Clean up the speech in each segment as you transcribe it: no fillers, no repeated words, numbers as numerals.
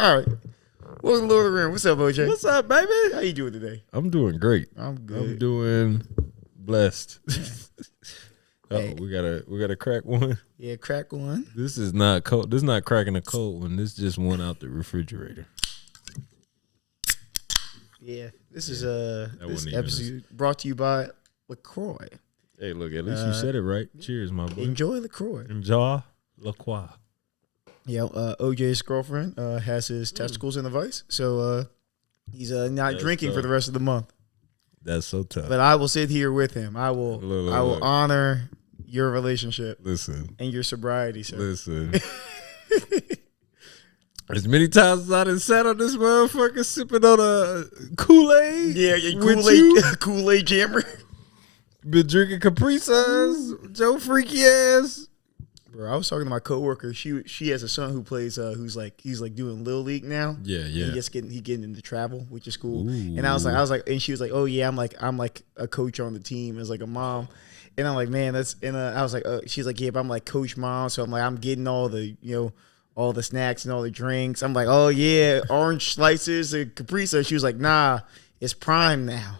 All right. Welcome to Lord of the Ring. What's up, OJ? What's up, baby? How you doing today? I'm doing great. I'm good. I'm doing blessed. Hey. We gotta crack one. Yeah, crack one. This is not cold. This is not cracking a cold one. This just one out the refrigerator. Yeah, this is wasn't this even episode brought to you by LaCroix. Hey, look, at least you said it right. Cheers, my boy. Enjoy LaCroix. Enjoy LaCroix. Yeah, OJ's girlfriend has his testicles in the vice, so he's not That's drinking tough. for the rest of the month. That's so tough. But I will sit here with him. I will Look. honor your relationship Listen. and your sobriety, sir. Listen. As many times as I done sat on this motherfucker sipping on a Kool-Aid. Yeah, with you. Kool-Aid jammer. Been drinking Capri Suns, Joe freaky ass. Bro, I was talking to my coworker. She has a son who plays he's doing Little League now. Yeah. He getting into travel, which is cool. Ooh. And I was like, and she was like, oh yeah, I'm like a coach on the team as like a mom. And I'm like, man, that's and I was like, she's like, yeah, but I'm like coach mom, so I'm like, I'm getting all the all the snacks and all the drinks. I'm like, oh yeah, orange slices and Capri Sun. She was like, nah, it's Prime now.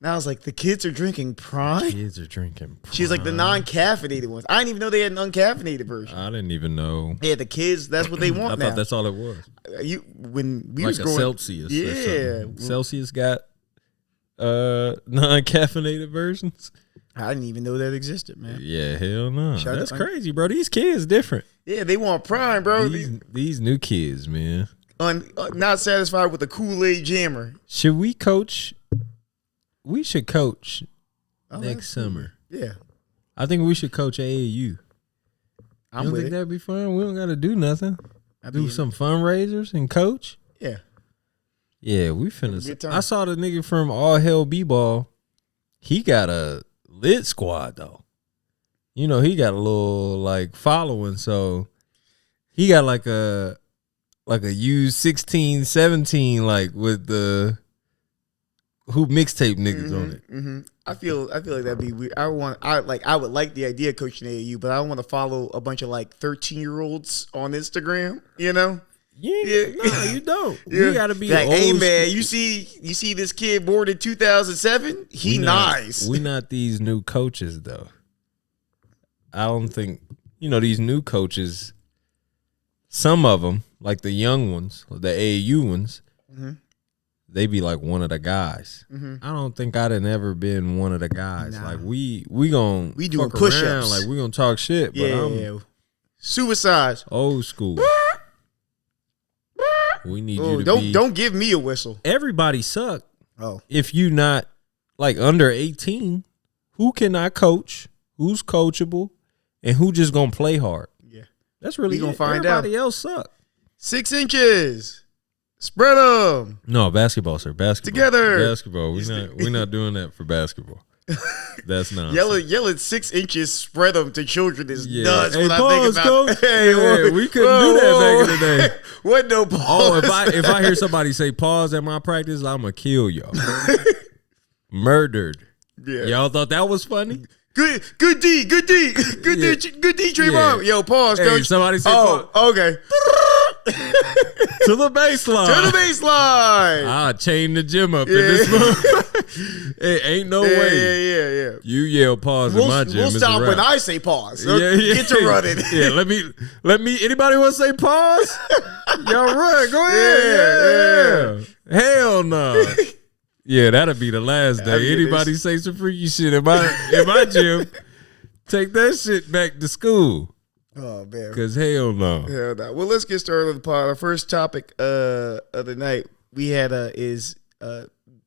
And I was like, the kids are drinking Prime? Kids are drinking Prime. She was like, the non-caffeinated ones. I didn't even know they had an uncaffeinated version. I didn't even know. Yeah, the kids, that's what they want I now. thought that's all it was. When we Like was a growing Celsius. or yeah. something. Celsius got non-caffeinated versions. I didn't even know that existed, man. Yeah, hell no. Shout That's out- crazy, bro. These kids different. Yeah, they want Prime, bro. These new kids, man. Not satisfied with the Kool-Aid jammer. Should we coach? We should coach Oh, next that's cool. summer. Yeah, I think we should coach AAU. I'm you don't with think it. that'd be fun? We don't got to do nothing. I'd Do be- some fundraisers and coach. Yeah. Yeah, we Have a finna. good time. I saw the nigga from All Hell B-Ball. He got a lit squad though. You know, he got a little like following, so he got like a U16, 17 like with the hoop mixtape niggas on it. Mm-hmm. I feel like that'd be weird. I would like the idea of coaching AAU, but I don't want to follow a bunch of like 13-year-olds on Instagram. You know? Yeah, no, you don't. Yeah. We gotta be Like, old hey school. man, you see this kid born in 2007? He nice. We not these new coaches though. I don't think these new coaches. Some of them, like the young ones, the AAU ones, they be like one of the guys. I don't think I'd have ever been one of the guys. Nah. Like we doing push-ups. Like we gonna talk shit. But Yeah. Suicides. old school. We need you to don't give me a whistle. Everybody suck. Oh. If you not like under 18, who cannot coach? Who's coachable? And who just gonna play hard? Yeah. That's really We gonna it. find Everybody else suck. 6 inches. Spread them. No, basketball, sir. Basketball. Together. Basketball. We're not doing that for basketball. That's nonsense. Yelling 6 inches, spread them to children is Yeah. nuts. Hey, when I think pause, about coach. Hey, Yeah, whoa, we couldn't do that back in the day. What no pause? Oh, if I hear somebody say pause at my practice, I'ma kill y'all. Murdered. Yeah. Y'all thought that was funny? Good D, Trayvon. Yo, pause, Hey, coach. somebody say Oh, okay. to the baseline. To the baseline. I'll chain the gym up in this month. It ain't no way. Yeah. You yell pause in my gym. We'll it's a stop wrap. when I say pause. Yeah. Get to running. Yeah, let me. Anybody want to say pause? Y'all run. Go ahead. Yeah. Hell no. Yeah, that'll be the last day. Anybody say some freaky shit in my gym, take that shit back to school. Oh man. Cause hell no. Hell no. Well, let's get started with the pod. Our first topic of the night we had is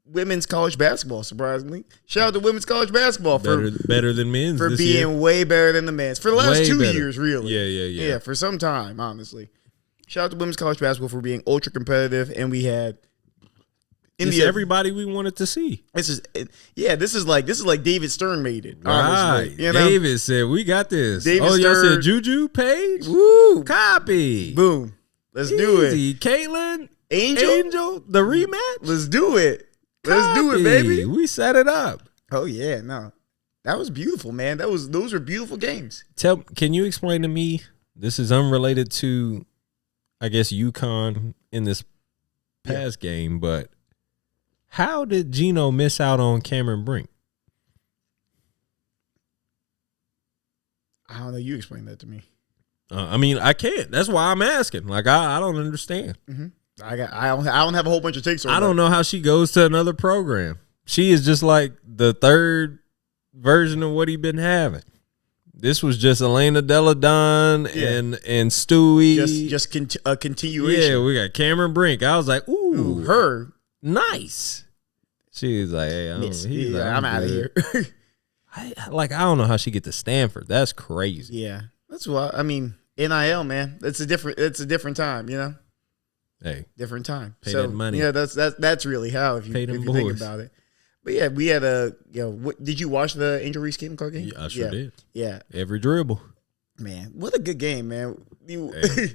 women's college basketball. Surprisingly, shout out to women's college basketball Better than men's for this being year. way better than the men's for the last Way 2 better. years, really. Yeah. Yeah, for some time, honestly. Shout out to women's college basketball for being ultra competitive, and we had everybody we wanted to see. This is like David Stern made it. Right. Honestly, you know? David said, we got this. David y'all Stern- said Juju, Paige? Woo! Copy. Boom. Let's do it. Easy. Caitlin, Angel, the rematch? let's do it. Let's do it, baby. We set it up. Oh yeah, no. That was beautiful, man. Those were beautiful games. Can you explain to me, this is unrelated to I guess, UConn in this past game, but how did Geno miss out on Cameron Brink? I don't know. You explain that to me. I mean, I can't. That's why I'm asking. Like, I don't understand. Mm-hmm. I don't have a whole bunch of takes on I don't know how she goes to another program. She is just like the third version of what he been having. This was just Elena Deladon and Stewie. Just a continuation. Yeah, we got Cameron Brink. I was like, ooh, her. Nice. She was like, hey, I'm out of here. I don't know how she get to Stanford. That's crazy. Yeah. That's why, I mean, NIL, man. It's a different time, you know? Hey. Different time. Pay that money. Yeah, that's really how, if you think about it. But yeah, we had did you watch the Angel Reese Clark game? Yeah, I sure did. Yeah. Every dribble. Man, what a good game, man. Hey.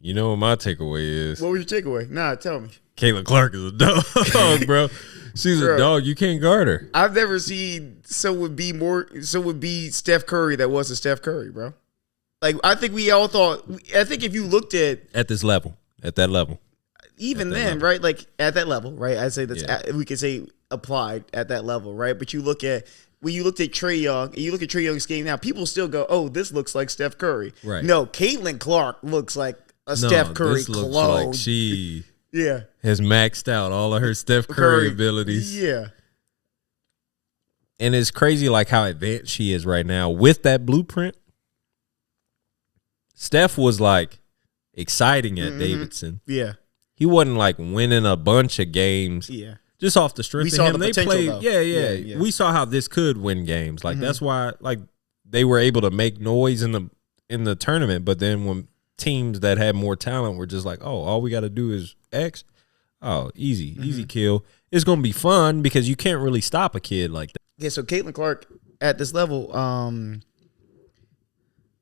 You know what my takeaway is? What was your takeaway? Nah, tell me. Caitlin Clark is a dog, bro. She's a dog. You can't guard her. I've never seen someone be Steph Curry that wasn't Steph Curry, bro. Like, I think we all thought, if you looked at that level, even then, level. Right? Like at that level, right? I'd say we could say applied at that level, right? But when you looked at Trae Young, and you look at Trae Young's game now, people still go, "Oh, this looks like Steph Curry." Right? No, Caitlin Clark looks like a Steph Curry clone. Looks like she Yeah. has maxed out all of her Steph Curry abilities. Yeah. And it's crazy like how advanced she is right now with that blueprint. Steph was like exciting at Davidson. Yeah. He wasn't like winning a bunch of games. Yeah. Just off the strength of him. They played, though. Yeah. We saw how this could win games. Like that's why like they were able to make noise in the tournament, but then when teams that had more talent were just like, oh, all we got to do is X. Oh, easy kill. It's going to be fun because you can't really stop a kid like that. Yeah, so Caitlin Clark at this level,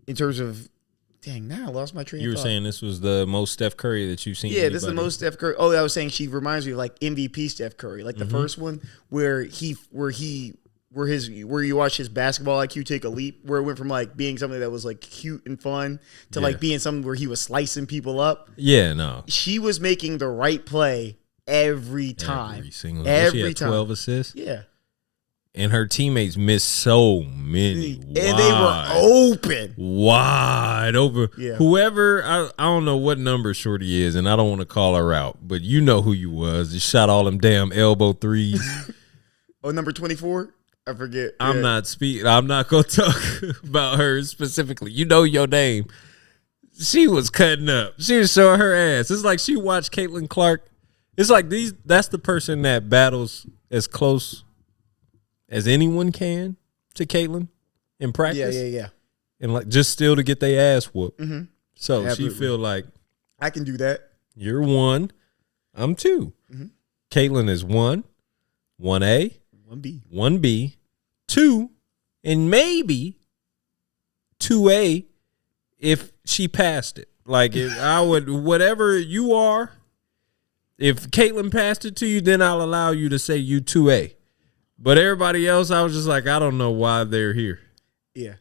in terms of, dang, now I lost my train of thought. You were saying this was the most Steph Curry that you've seen. Yeah, this is the most Steph Curry. Oh, I was saying she reminds me of like MVP Steph Curry, like the first one where you watch his basketball IQ take a leap, where it went from like being something that was like cute and fun to like being something where he was slicing people up. Yeah, no. She was making the right play every time. Every time. 12 assists. Yeah. And her teammates missed so many. And they were open. Wide open. Yeah. Whoever, I don't know what number Shorty is, and I don't want to call her out, but you know who you was. You shot all them damn elbow threes. Oh, number 24? I forget. I'm not going to talk about her specifically. You know your name. She was cutting up. She was showing her ass. It's like she watched Caitlin Clark. It's like that's the person that battles as close as anyone can to Caitlin in practice. Yeah. And like just still to get their ass whooped. Mm-hmm. So Absolutely. she feel like I can do that. You're 1, I'm 2. Mm-hmm. Caitlin is 1, 1A, 1B, 2, and maybe 2A if she passed it. Like if I would, whatever you are, if Caitlin passed it to you, then I'll allow you to say you 2A. But everybody else, I was just like, I don't know why they're here. Yeah.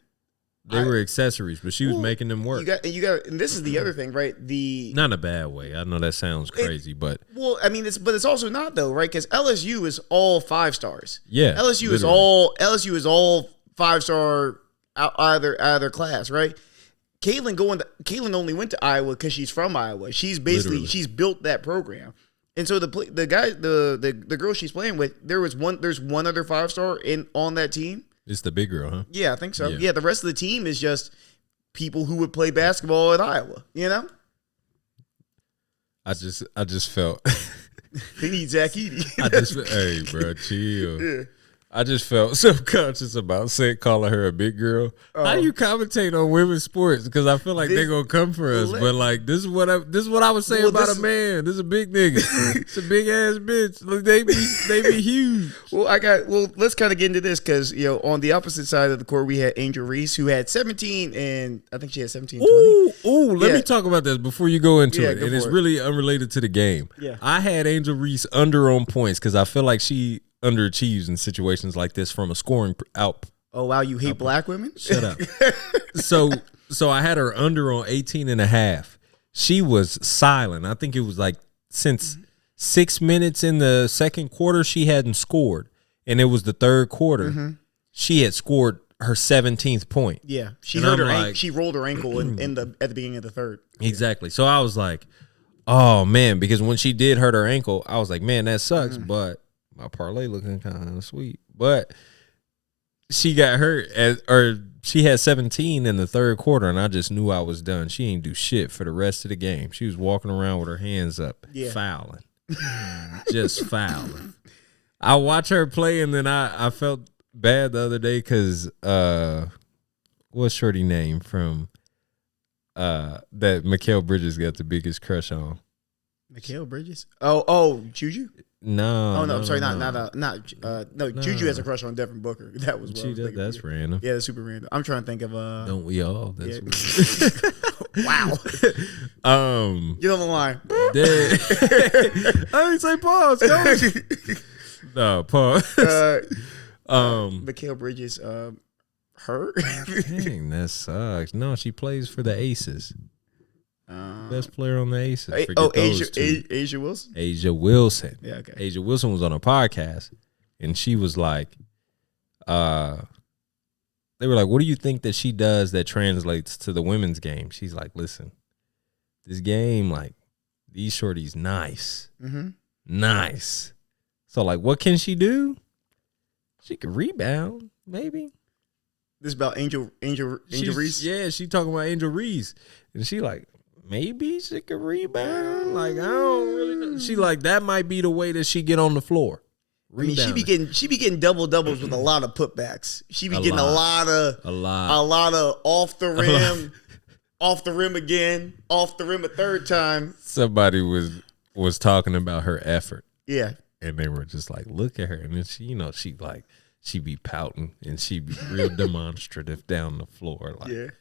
They were accessories, but she was making them work. And this is the other thing, right? Not in a bad way. I know that sounds crazy, but I mean, it's also not though, right? Because LSU is all 5 stars. Yeah, LSU is all 5-star either class, right? Caitlin only went to Iowa because she's from Iowa. She's she's built that program, and so the girl she's playing with, there's one other 5-star on that team. It's the big girl, huh? Yeah, I think so. Yeah, the rest of the team is just people who would play basketball at Iowa, you know? I just felt they need Zach Edey. Hey, bro, chill. Yeah. I just felt subconscious about calling her a big girl. How do you commentate on women's sports? Because I feel like they're gonna come for us. But like this is what I was saying about a man. This is a big nigga. It's a big ass bitch. Look, they be huge. Well, let's kind of get into this because on the opposite side of the court we had Angel Reese who had 17 and I think she had 17. Let me talk about this before you go into it. And it's really unrelated to the game. Yeah, I had Angel Reese under on points because I feel like she underachieves in situations like this from a scoring out. Oh wow, you hate black women? Shut up. So I had her under on 18.5. she was silent. I think it was like since 6 minutes in the second quarter, she hadn't scored. And it was the third quarter. She had scored her 17th point. Yeah. She And hurt I'm her like, she rolled her ankle at the beginning of the third. Exactly. So I was like, oh man, because when she did hurt her ankle, I was like, man, that sucks. But my parlay looking kind of sweet. But she got hurt or she had 17 in the third quarter, and I just knew I was done. She ain't do shit for the rest of the game. She was walking around with her hands up, fouling. Just fouling. I watched her play, and then I felt bad the other day because what's shorty name from that Mikal Bridges got the biggest crush on? Mikal Bridges? Oh, Juju? No. Oh no, I'm sorry, no. Juju has a crush on Devin Booker. That was what that's random. Yeah, that's super random. I'm trying to think of Don't we all? That's wow. Get on the line. I didn't say pause. Go. No, pause. Mikal Bridges, her? Dang, that sucks. No, she plays for the Aces. Best player on the Aces. Asia Wilson? Asia Wilson. Yeah, okay. Asia Wilson was on a podcast, and she was like, they were like, what do you think that she does that translates to the women's game? She's like, listen, this game, like, these shorties nice. Nice. So, like, what can she do? She could rebound, maybe. This about Angel Reese? Yeah, she talking about Angel Reese. And she like, maybe she could rebound. Like, I don't really know. She like, that might be the way that she get on the floor. Rebounding. I mean, she be getting double doubles with a lot of putbacks. She be getting a lot of off the rim, off the rim again, off the rim a third time. Somebody was talking about her effort. Yeah. And they were just like, look at her. And then she be pouting and she be real demonstrative down the floor. Like,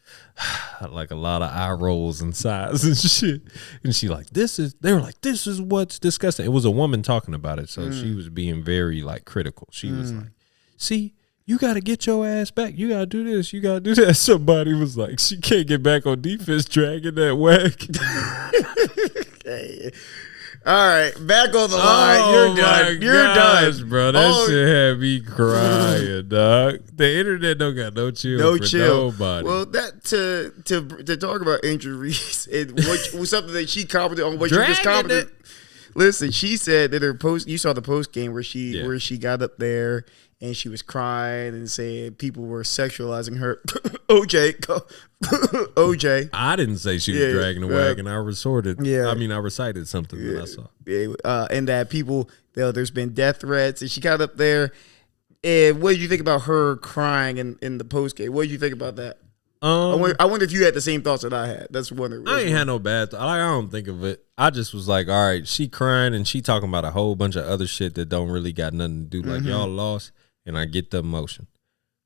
like a lot of eye rolls and sighs and shit. And she like, they were like, this is what's disgusting. It was a woman talking about it. So she was being very like critical. She was like, see, you got to get your ass back. You got to do this. You got to do that. Somebody was like, she can't get back on defense dragging that whack. Okay. All right, back on the line. You're done. You're done, bro. That shit had me crying, dog. The internet don't got no chill. Nobody. Well, that to talk about Angel Reese, it was something that she commented on. What you just commented. Listen, she said that her post. You saw the post game where she got up there and she was crying and saying people were sexualizing her. OJ. I didn't say she was dragging the wagon. I resorted. Yeah. I mean, I recited something that I saw. Yeah. And that people, there's been death threats, and she got up there. And what did you think about her crying in the post game? What did you think about that? I wonder if you had the same thoughts that I had. That's one. I ain't had no bad. I don't think of it. I just was like, all right, she crying and she talking about a whole bunch of other shit that don't really got nothing to do. Like y'all lost, and I get the emotion.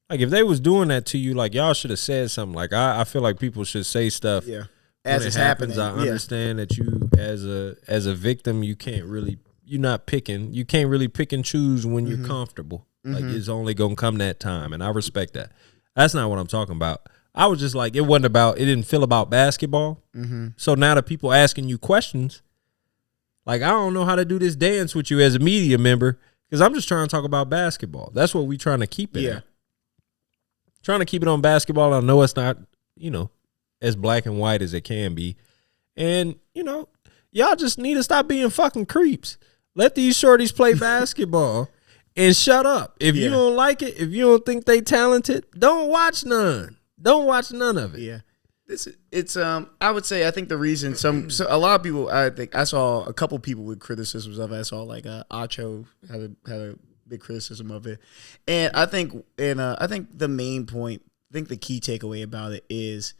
Like, if they was doing that to you, like, y'all should have said something. Like, I feel like people should say stuff. Yeah. As it's happening. I understand that you, as a victim, you can't really pick and choose when you're comfortable. Like, it's only going to come that time, and I respect that. That's not what I'm talking about. I was just like, it didn't feel about basketball. So now the people asking you questions, like, I don't know how to do this dance with you as a media member, because I'm just trying to talk about basketball. That's what we trying to keep it at. Trying to keep it on basketball. I know it's not, as black and white as it can be. And, y'all just need to stop being fucking creeps. Let these shorties play basketball and shut up. If you don't like it, if you don't think they talented, don't watch none. Don't watch none of it. Yeah. I would say, I think the reason a lot of people, I think I saw a couple people with criticisms of it. I saw like Acho had a big criticism of it. And I think the main point, I think the key takeaway about it is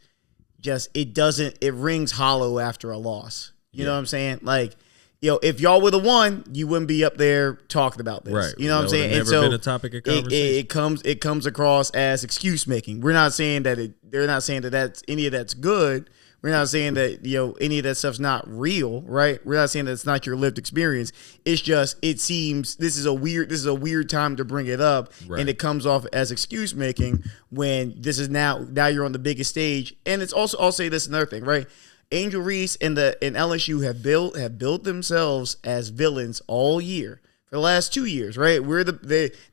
just it rings hollow after a loss. You know what I'm saying? Like, if y'all would have won, you wouldn't be up there talking about this. Right. You know what I'm saying? And so been a topic of conversation. It comes across as excuse making. We're not saying that they're not saying that that's any of that's good. We're not saying that any of that stuff's not real, right? We're not saying that it's not your lived experience. It's just it seems this is a weird time to bring it up, and it comes off as excuse making when this is now you're on the biggest stage. And it's also, I'll say this another thing, right? Angel Reese and LSU have built themselves as villains all year. For the last 2 years, right?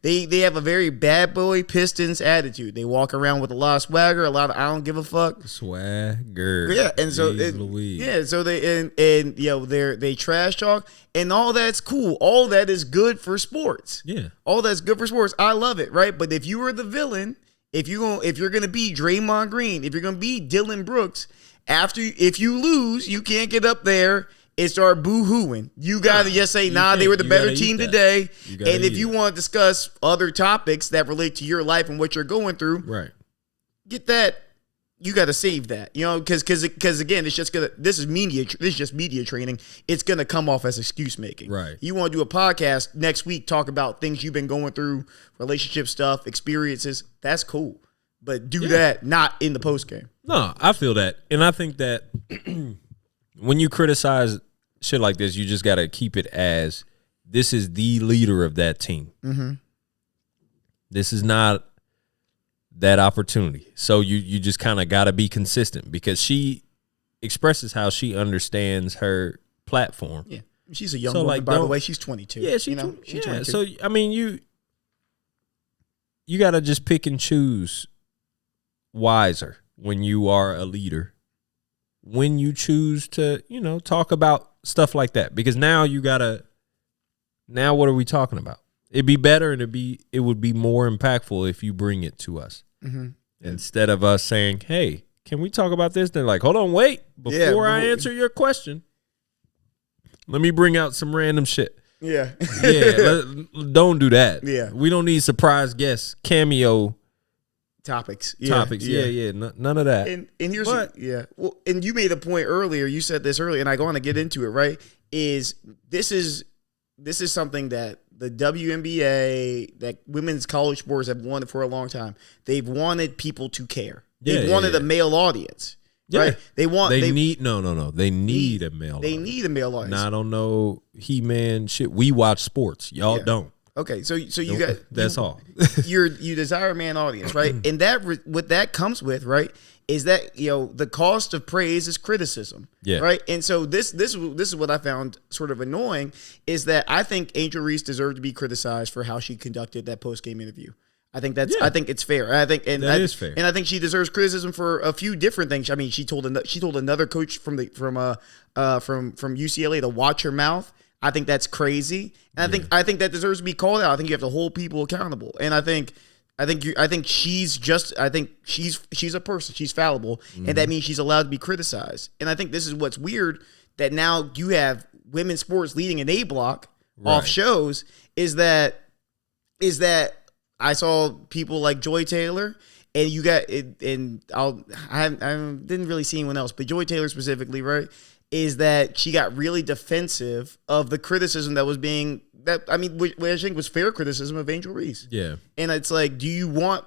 They have a very bad boy Pistons attitude. They walk around with a lot of swagger, a lot of I don't give a fuck swagger. Yeah, and so so they trash talk, and all that's cool. All that is good for sports. Yeah, all that's good for sports. I love it, right? But if you were the villain, if you're gonna be Draymond Green, if you're gonna be Dylan Brooks, if you lose, you can't get up there and start boo-hooing. You got to just say, they were the better team today. And if you want to discuss other topics that relate to your life and what you're going through, right? Get that. You got to save that, because again, this is just media training. It's gonna come off as excuse making. Right. You want to do a podcast next week, talk about things you've been going through, relationship stuff, experiences. That's cool, but do that not in the post game. No, I feel that, and I think that when you criticize shit like this, you just got to keep it as this is the leader of that team. Mm-hmm. This is not that opportunity. So you just kind of got to be consistent because she expresses how she understands her platform. Yeah. She's a young woman, by the way. She's 22. Yeah, she's 22. So, I mean, you got to just pick and choose wiser when you are a leader. When you choose to, talk about stuff like that. Because now now what are we talking about? It'd be better and it would be more impactful if you bring it to us. Mm-hmm. Instead of us saying, hey, can we talk about this? They're like, hold on, wait. Before I answer your question, let me bring out some random shit. Yeah. Don't do that. Yeah. We don't need surprise guests, cameo topics. None of that. And here's well, and you made a point earlier. You said this earlier, and I want to get into it. Right? This is something that the WNBA, that women's college sports have wanted for a long time. They've wanted people to care. They've wanted a male audience. Yeah. Right? They need a male audience. They need a male audience. Now, I don't know He-Man shit. We watch sports. Y'all don't. Okay, so you got that's all. you desire a man audience, right? And what that comes with, right, is that the cost of praise is criticism, right? And so this is what I found sort of annoying is that I think Angel Reese deserved to be criticized for how she conducted that post game interview. I think I think it's fair. That is fair, and I think she deserves criticism for a few different things. I mean, she told another coach from UCLA to watch her mouth. I think that's crazy, and I think that deserves to be called out. I think you have to hold people accountable, and I think she's a person. She's fallible, and that means she's allowed to be criticized. And I think this is what's weird, that now you have women's sports leading an A block off shows. Is that I saw people like Joy Taylor, and you got it, and I didn't really see anyone else, but Joy Taylor specifically, right? Is that she got really defensive of the criticism that was being which I think was fair criticism of Angel Reese. Yeah. And it's like, do you want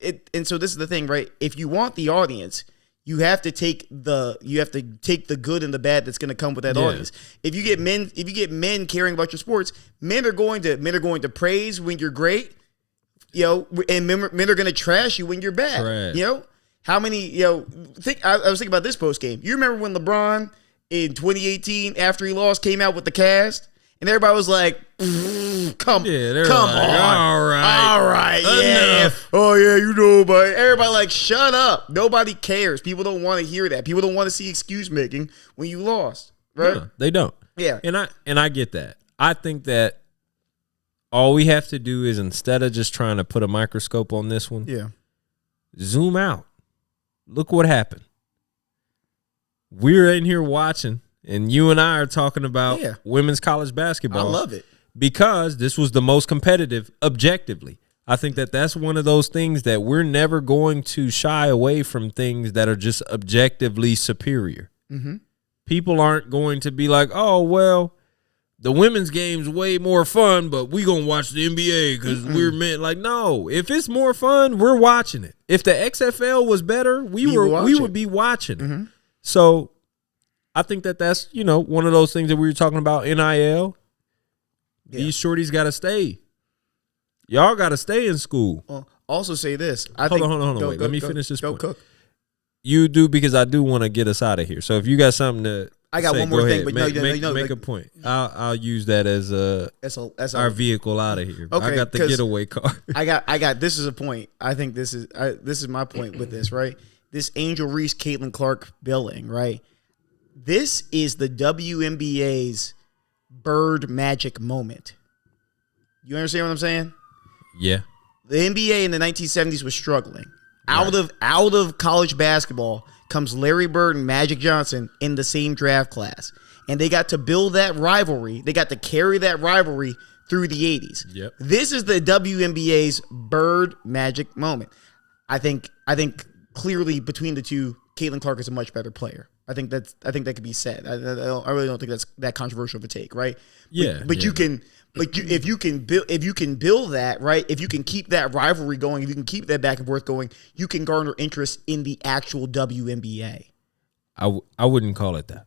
it? And so this is the thing, right? If you want the audience, you have to take the good and the bad that's going to come with that audience. If you get men caring about your sports, men are going to praise when you're great, and men are going to trash you when you're bad. How many, I was thinking about this post game. You remember when LeBron in 2018, after he lost, came out with the cast, and everybody was like, come on. All right. Yeah. Oh, yeah, but everybody like, shut up. Nobody cares. People don't want to hear that. People don't want to see excuse making when you lost, right? No, they don't. Yeah. And I get that. I think that all we have to do is, instead of just trying to put a microscope on this one, zoom out. Look what happened. We're in here watching, and you and I are talking about women's college basketball. I love it. Because this was the most competitive objectively. I think that that's one of those things that we're never going to shy away from, things that are just objectively superior. Mm-hmm. People aren't going to be like, oh, well, the women's game's way more fun, but we going to watch the NBA because we're men. Like, no, if it's more fun, we're watching it. If the XFL was better, we would be watching it. Mm-hmm. So I think that that's, one of those things that we were talking about, NIL. These shorties got to stay. Y'all got to stay in school. Well, also say this. Hold on. Wait, let me finish this point. Cook. You do, because I do want to get us out of here. So if you got something to I got say, one more go thing, ahead. but make a point. I'll use that as our vehicle out of here. Okay, I got the getaway car. I got. This is a point. I think this is my point with this, right? This Angel Reese, Caitlin Clark billing, right? This is the WNBA's Bird Magic moment. You understand what I'm saying? Yeah. The NBA in the 1970s was struggling. Right. Out of college basketball comes Larry Bird and Magic Johnson in the same draft class. And they got to build that rivalry. They got to carry that rivalry through the 80s. Yep. This is the WNBA's Bird Magic moment. I think clearly between the two, Caitlin Clark is a much better player. I think that could be said. I really don't think that's that controversial of a take, right? Yeah. But you can. But if you can build that, right? If you can keep that rivalry going, if you can keep that back and forth going, you can garner interest in the actual WNBA. I wouldn't call it that.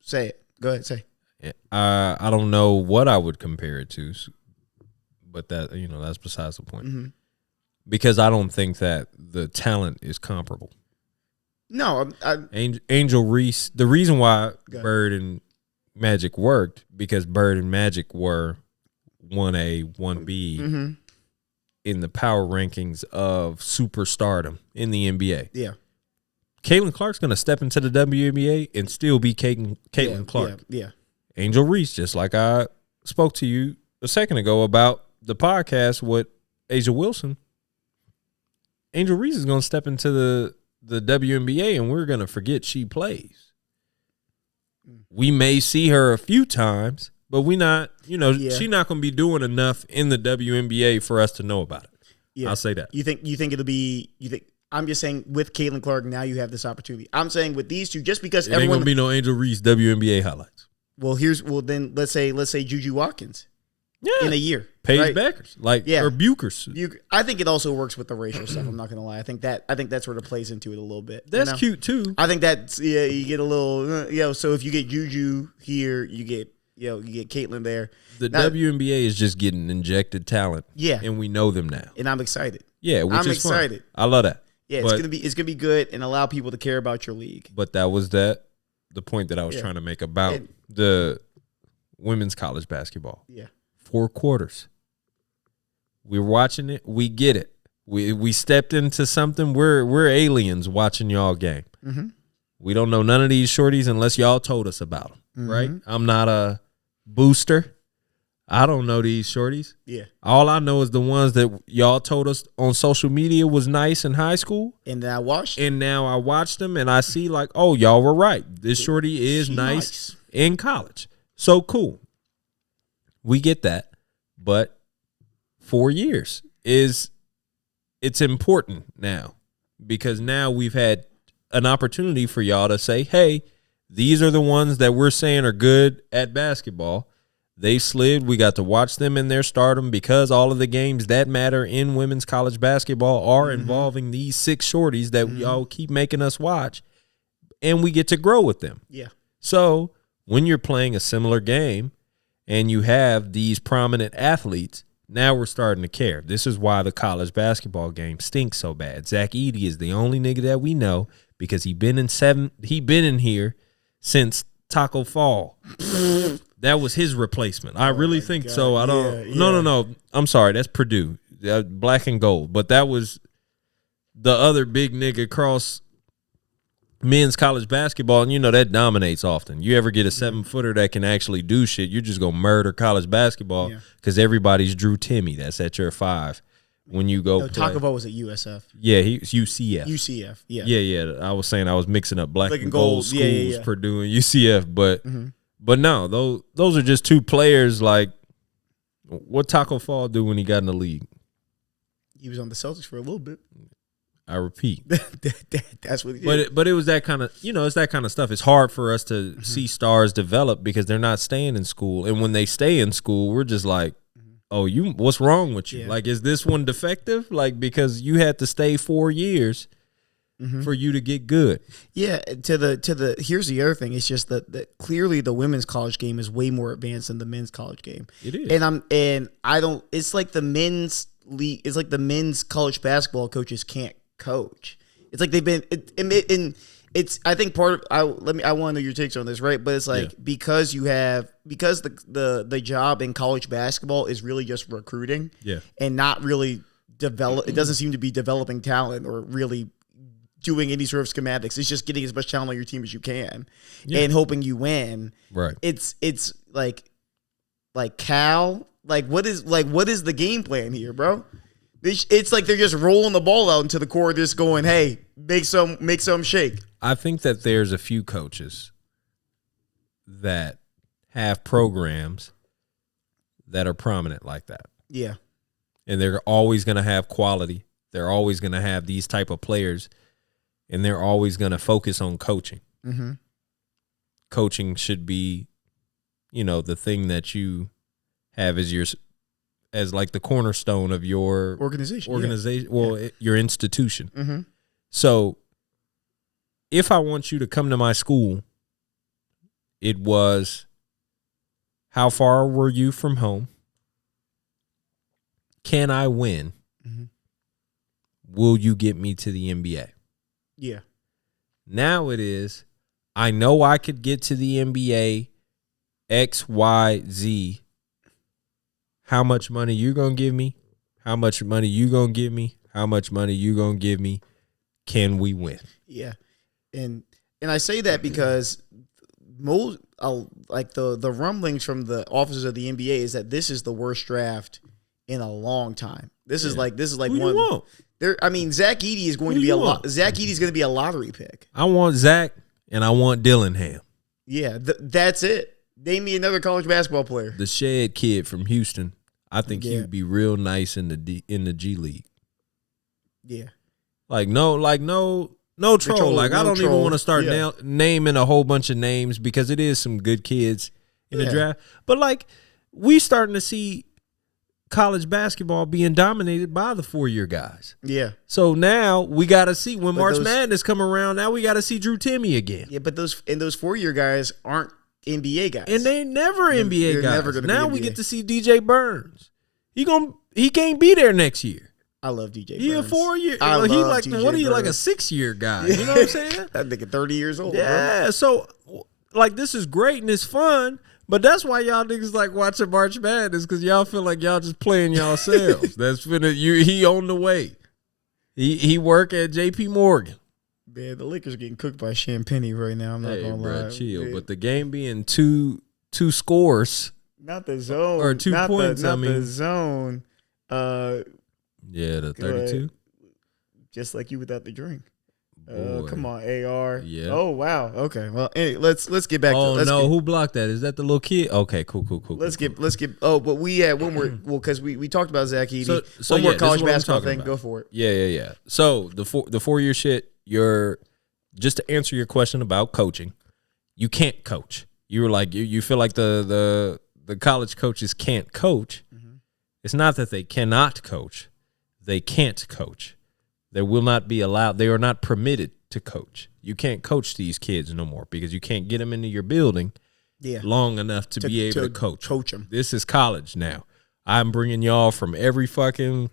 Say it. Go ahead. Say. I don't know what I would compare it to, but that's besides the point. Mm-hmm. Because I don't think that the talent is comparable. No, Angel Reese. The reason why Bird and Magic worked because Bird and Magic were 1A, 1B in the power rankings of superstardom in the NBA. Yeah. Caitlin Clark's going to step into the WNBA and still be Caitlin Clark. Yeah. Angel Reese, just like I spoke to you a second ago about the podcast with Asia Wilson, Angel Reese is going to step into the WNBA and we're going to forget she plays. We may see her a few times, but she's not going to be doing enough in the WNBA for us to know about it. Yeah. I'll say that. You think I'm just saying with Caitlin Clark, now you have this opportunity. I'm saying with these two, just because it ain't going to be no Angel Reese WNBA highlights. Well, then let's say Juju Watkins. Yeah. In a year. Paige Beckers. or Bukers. I think it also works with the racial stuff, I'm not gonna lie. I think that sort of plays into it a little bit. That's cute too. I think that's you get a little so if you get Juju here, you get Caitlin there. The WNBA is just getting injected talent. Yeah. And we know them now. And I'm excited. Yeah, I'm excited. Fun. I love that. Yeah, it's gonna be good and allow people to care about your league. But that was the point that I was trying to make about the women's college basketball. Yeah. 4 quarters. We're watching it. We get it. We stepped into something. We're aliens watching y'all game. Mm-hmm. We don't know none of these shorties unless y'all told us about them, right? I'm not a booster. I don't know these shorties. Yeah. All I know is the ones that y'all told us on social media was nice in high school. And then I watched. And now I watched them and I see like, oh, y'all were right. This shorty is nice in college. So cool. We get that. But 4 years it's important now because now we've had an opportunity for y'all to say, hey, these are the ones that we're saying are good at basketball. They slid. We got to watch them in their stardom because all of the games that matter in women's college basketball are involving these 6 shorties that y'all keep making us watch, and we get to grow with them. Yeah. So when you're playing a similar game and you have these prominent athletes, now we're starting to care. This is why the college basketball game stinks so bad. Zach Edey is the only nigga that we know because he been in here since Taco Fall. That was his replacement. I really think God. So. I don't. Yeah. No. I'm sorry. That's Purdue, black and gold. But that was the other big nigga across men's college basketball, and that dominates often. You ever get a 7-footer that can actually do shit, you're just gonna murder college basketball because everybody's Drew Timmy. That's at your 5 when you go. Taco Fall was at USF. Yeah, he's UCF. UCF. Yeah. Yeah. I was saying I was mixing up black and gold schools, yeah. Purdue and UCF, but no, those are just 2 players. Like, what Taco Fall do when he got in the league? He was on the Celtics for a little bit. I repeat. That's what he did. But it was that kind of, it's that kind of stuff. It's hard for us to see stars develop because they're not staying in school. And when they stay in school, we're just like, oh, what's wrong with you? Yeah. Like, is this one defective? Like, because you had to stay 4 years for you to get good. Yeah. Here's the other thing. It's just that clearly the women's college game is way more advanced than the men's college game. It is. It's like the men's league. It's like the men's college basketball coaches can't coach. It's like they've been in. It's I think part of I want to know your takes on this, right? But it's like because the job in college basketball is really just recruiting, and not really develop. It doesn't seem to be developing talent or really doing any sort of schematics. It's just getting as much talent on your team as you can and hoping you win. Right. It's like Cal. Like what is the game plan here, bro? It's like they're just rolling the ball out into the court, just going, "Hey, make some shake." I think that there's a few coaches that have programs that are prominent like that. Yeah. And they're always going to have quality. They're always going to have these type of players, and they're always going to focus on coaching. Mm-hmm. Coaching should be, the thing that you have as like the cornerstone of your organization. Your institution. Mm-hmm. So if I want you to come to my school, it was, how far were you from home? Can I win? Mm-hmm. Will you get me to the NBA? Yeah. Now it is, I know I could get to the NBA, X, Y, Z. How much money you going to give me? How much money you going to give me? How much money you going to give me? Can we win? Yeah. And I say that because most like the rumblings from the officers of the NBA is that this is the worst draft in a long time. This is like Who one. You want? I mean, Zach Edey is going to be Zach Edey is going to be a lottery pick. I want Zach and I want Dillingham. Yeah, that's it. Name me another college basketball player. The Shed kid from Houston. I think he would be real nice in the G League. Yeah. No troll. Like I don't even want to start naming a whole bunch of names because it is some good kids in the draft. But like we starting to see college basketball being dominated by the 4-year guys. Yeah. So now we got to see when March Madness come around. Now we got to see Drew Timme again. Yeah, but those 4-year guys aren't NBA guys, and they never NBA guys. Never now we get to see DJ Burns. He can't be there next year. I love DJ Burns. He a 4-year. He like DJ what are you Burns. like a 6-year guy? You know what I'm saying? That nigga 30 years old. Yeah. Bro. So like this is great and it's fun, but that's why y'all niggas like watching March Madness because y'all feel like y'all just playing yourselves. That's finna he on the way. He work at J.P. Morgan. Man, the Lakers getting cooked by Champagne right now. I'm not gonna lie. Chill. Man. But the game being two scores, not the zone or 2 points. The zone. The 32. Just like you without the drink. Boy. Come on, AR. Yeah. Oh wow. Okay. Well, anyway, let's get back. Who blocked that? Is that the little kid? Okay, cool. Let's get. Oh, but we had one more. Well, because we talked about Zach Edey. So one more college basketball thing. About. Go for it. Yeah. So the 4-year shit. Just to answer your question about coaching, you can't coach. You were like you feel like the college coaches can't coach. Mm-hmm. It's not that they cannot coach. They can't coach. They will not be allowed. They are not permitted to coach. You can't coach these kids no more because you can't get them into your building long enough to be able to coach. Coach them. This is college now. I'm bringing y'all from every fucking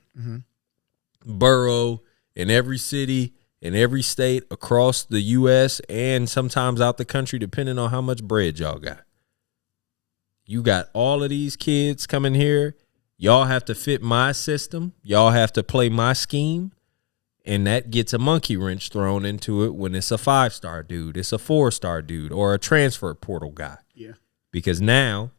borough in every city in every state across the U.S. and sometimes out the country, depending on how much bread y'all got. You got all of these kids coming here. Y'all have to fit my system. Y'all have to play my scheme. And that gets a monkey wrench thrown into it when it's a 5-star dude, it's a 4-star dude, or a transfer portal guy. Yeah. Because now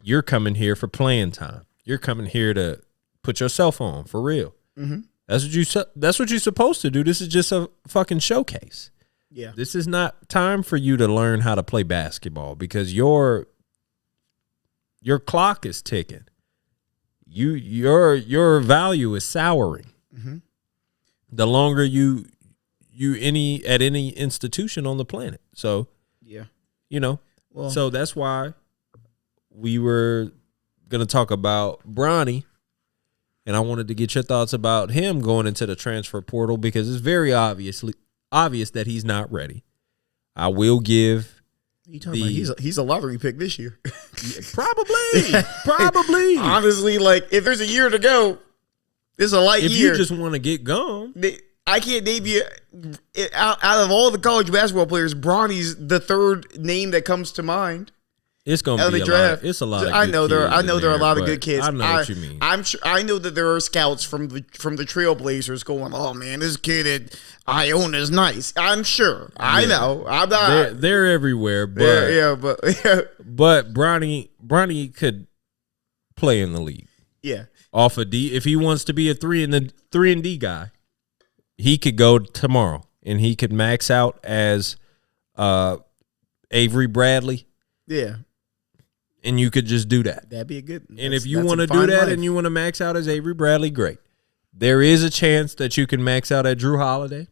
you're coming here for playing time. You're coming here to put yourself on for real. Mm-hmm. That's what you're supposed to do. This is just a fucking showcase. Yeah. This is not time for you to learn how to play basketball because your clock is ticking. Your value is souring. Mm-hmm. The longer you at any institution on the planet. So so that's why we were gonna talk about Bronny. And I wanted to get your thoughts about him going into the transfer portal because it's very obvious that he's not ready. I will give. You talking about he's a lottery pick this year? Probably. Honestly, like if there's a year to go, it's a light year. If you just want to get gone, I can't name you out of all the college basketball players. Bronny's the third name that comes to mind. It's gonna be a draft. lot. It's a lot of. I know good I know kids there are a in lot there, of good kids. I know what you mean. I'm sure. I know that there are scouts from the Trailblazers going, "Oh man, this kid at Iona's nice." I'm sure. I know. I'm not. They're everywhere, but but Bronny could play in the league. Yeah. Off of D, if he wants to be a 3 and D guy, he could go tomorrow and he could max out as Avery Bradley. Yeah. And you could just do that. That'd be a good. And if you want to do that and you want to max out as Avery Bradley, great. There is a chance that you can max out at Drew Holiday.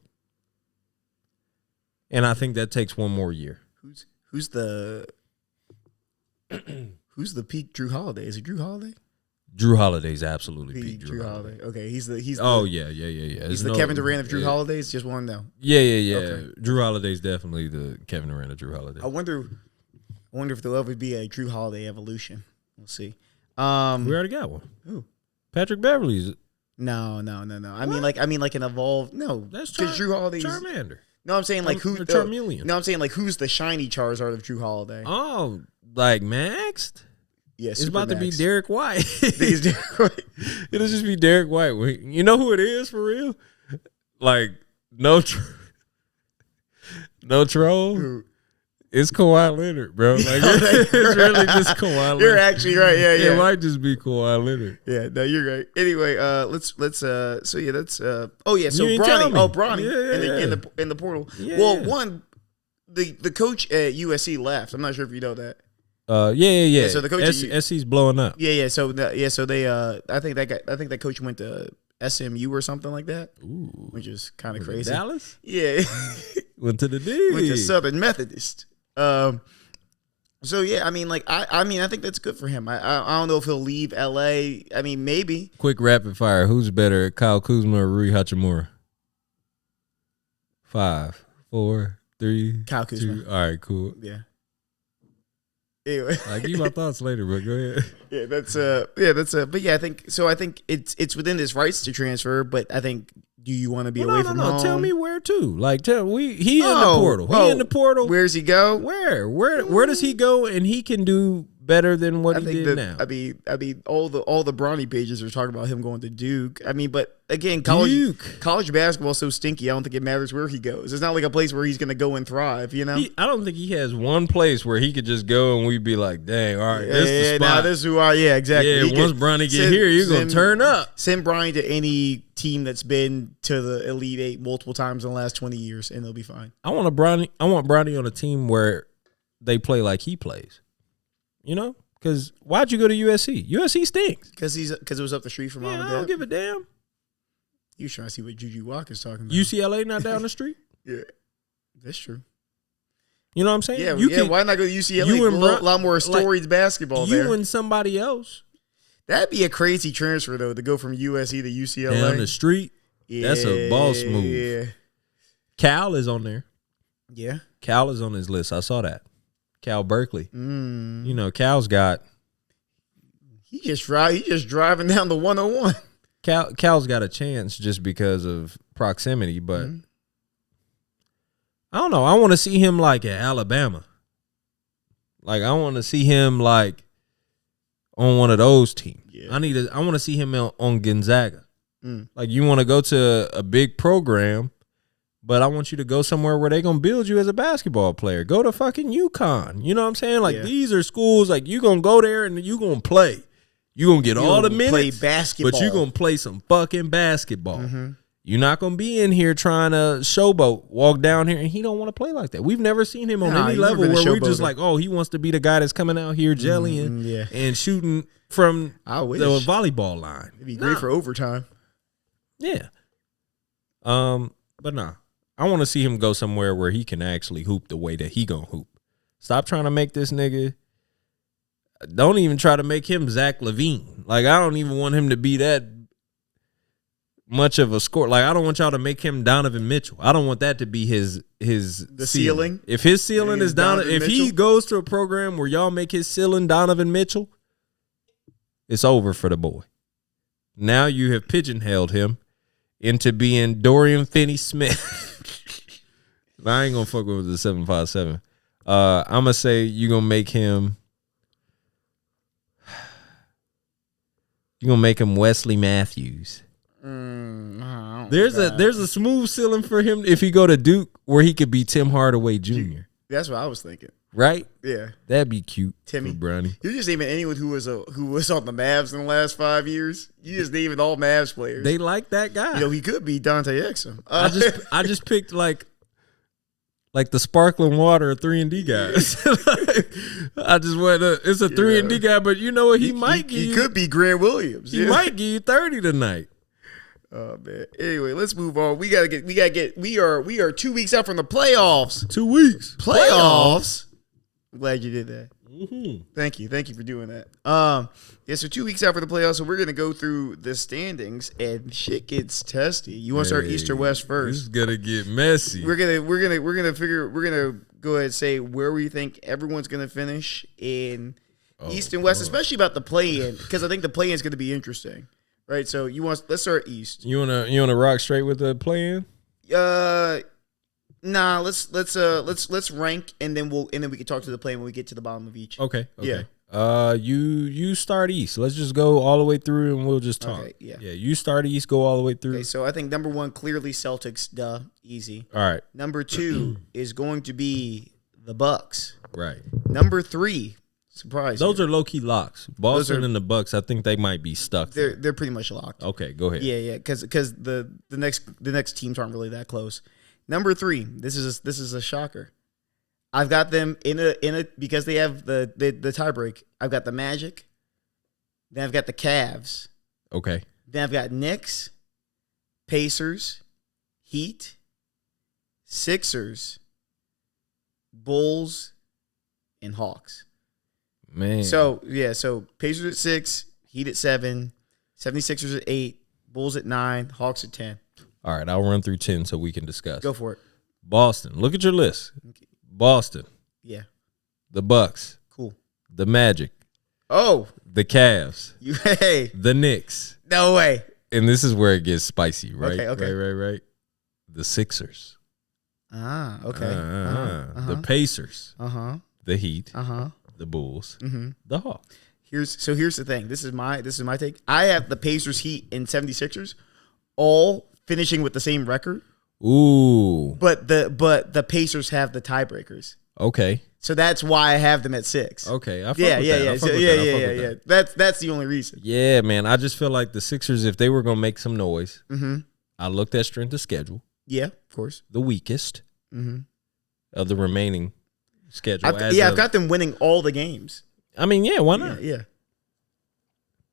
And I think that takes one more year. Who's the peak Drew Holiday? Is it Drew Holiday? Drew Holiday's absolutely peak Drew Holiday. Okay, he's the. Oh yeah. He's the Kevin Durant of Drew Holidays. Just want to know. Yeah. Okay. Drew Holiday's definitely the Kevin Durant of Drew Holiday. I wonder if there'll ever be a Drew Holiday evolution. We'll see. We already got one. Who? Patrick Beverly's. No. I mean like an evolved. No, that's Drew Holiday's Charmander. No, I'm saying like who? Charmeleon. No, I'm saying like who's the shiny Charizard of Drew Holiday? Oh, like maxed. Yeah, it's about to be maxed. Derek White. He's Derek White. It'll just be Derek White. You know who it is for real? Like no troll. Who? It's Kawhi Leonard, bro. Like it's really just Kawhi Leonard. You're actually right. Yeah. It might just be Kawhi Leonard. Yeah, no, you're right. Anyway, let's so yeah, that's oh yeah, so You ain't Bronny. telling me. Oh, Bronny Yeah. in the portal. Yeah. Well, the coach at USC left. I'm not sure if you know that. Yeah. So the coach SC's blowing up. Yeah. So they I think that coach went to SMU or something like that. Ooh, which is kind of crazy. Dallas? Yeah. Went to the D. Went to Southern Methodist. So yeah, I mean, like I think that's good for him. I don't know if he'll leave LA. I mean, maybe. Quick rapid fire. Who's better, Kyle Kuzma or Rui Hachimura? 5, 4, 3, Kyle Kuzma. 2. All right, cool. Yeah. Anyway, I'll give you my thoughts later, but go ahead. but yeah, I think it's within his rights to transfer, but I think do you want to be away from home? Tell me where to. Like he in the portal. He in the portal. Where's he go? Where does he go and he can do better than what he did now? I mean all the Bronny pages are talking about him going to Duke. I mean, but again, college basketball is so stinky. I don't think it matters where he goes. It's not like a place where he's going to go and thrive, you know? I don't think he has one place where he could just go and we'd be like, dang, all right, this is the spot. Now this is who I exactly. Yeah, once Bronny get here, you're going to turn up. Send Bronny to any team that's been to the Elite Eight multiple times in the last 20 years, and they'll be fine. I want Bronny on a team where they play like he plays. You know? Because why'd you go to USC? USC stinks. Because it was up the street from mom and dad. I don't give a damn. You trying to see what Juju Walker's talking about? UCLA not down the street? Yeah, that's true. You know what I'm saying? Yeah. Why not go to UCLA? A lot more storied basketball there. You and somebody else. That'd be a crazy transfer though, to go from USC to UCLA down the street. Yeah, that's a boss move. Yeah. Cal is on there. Yeah, Cal is on his list. I saw that. Cal Berkeley. Mm. You know, Cal's got. He just driving down the 101. Cal's got a chance just because of proximity, but I don't know. I want to see him like at Alabama. Like I want to see him like on one of those teams. Yeah. I want to see him on Gonzaga. Like you want to go to a big program, but I want you to go somewhere where they're going to build you as a basketball player. Go to fucking UConn. You know what I'm saying? Like these are schools like you going to go there and you going to play. You going to get all the minutes, play basketball. but you going to play some fucking basketball. You're not going to be in here trying to showboat, walk down here, and he don't want to play like that. We've never seen him on any level where we're just like, oh, he wants to be the guy that's coming out here jellying and shooting from the volleyball line. It'd be great for overtime. Yeah. But nah. I want to see him go somewhere where he can actually hoop the way that he gonna hoop. Stop trying to make this nigga. Don't even try to make him Zach LaVine. Like, I don't even want him to be that much of a score. Like, I don't want y'all to make him Donovan Mitchell. I don't want that to be his ceiling. If his ceiling is Donovan if he goes to a program where y'all make his ceiling Donovan Mitchell, it's over for the boy. Now you have pigeonholed him into being Dorian Finney-Smith. I ain't gonna fuck with the 757. I'm gonna say you're gonna make him. You're gonna make him Wesley Matthews. There's a smooth ceiling for him if he go to Duke where he could be Tim Hardaway Jr. That's what I was thinking. Right? Yeah, that'd be cute. Timmy for Bronny. You're just naming anyone who was on the Mavs in the last 5 years. You just naming all Mavs players. They like that guy. You know, he could be Dante Exum. I just picked like the sparkling water 3-and-D guys. I just went. It's a 3-and-D guy, but you know what? He might give. He could be Grant Williams. He might give you 30 tonight. Oh man. Anyway, let's move on. We are 2 weeks out from the playoffs. 2 weeks. Playoffs. I'm glad you did that. Mm-hmm. Thank you for doing that. So 2 weeks out for the playoffs, so we're gonna go through the standings, and shit gets testy. You want to start East or West first? This is gonna get messy. We're gonna go ahead and say where we think everyone's gonna finish in East and West, especially about the play-in, because I think the play-in is gonna be interesting, right? So let's start East. You wanna rock straight with the play-in? Nah, let's rank, and then we can talk to the play when we get to the bottom of each. Okay. Yeah. You start East. Let's just go all the way through, and we'll just talk. Okay, yeah. You start East, go all the way through. Okay, so I think number 1 clearly Celtics, duh, easy. All right. Number 2 is going to be the Bucks. Right. Number 3, surprise. Those are low key locks. Boston and the Bucks. I think they might be stuck. They're pretty much locked. Okay, go ahead. Yeah, because the next teams aren't really that close. Number 3, this is a shocker. I've got them in a because they have the tiebreak. I've got the Magic. Then I've got the Cavs. Okay. Then I've got Knicks, Pacers, Heat, Sixers, Bulls, and Hawks. Man. So Pacers at 6, Heat at 7, 76ers at 8, Bulls at 9, Hawks at 10. All right, I'll run through 10 so we can discuss. Go for it. Boston. Look at your list. Okay. Boston. Yeah. The Bucks. Cool. The Magic. Oh. The Cavs. Hey. The Knicks. No way. And this is where it gets spicy, right? Okay. Right. The Sixers. Okay. The Pacers. The Heat. The Bulls. The Hawks. Here's the thing. This is my take. I have the Pacers, Heat, and 76ers all finishing with the same record. Ooh. But the Pacers have the tiebreakers. Okay. So that's why I have them at 6. Okay. Yeah. That's the only reason. Yeah, man. I just feel like the Sixers, if they were gonna make some noise, I looked at strength of schedule. Yeah, of course. The weakest of the remaining schedule. I've got them winning all the games. I mean, yeah, why not? Yeah.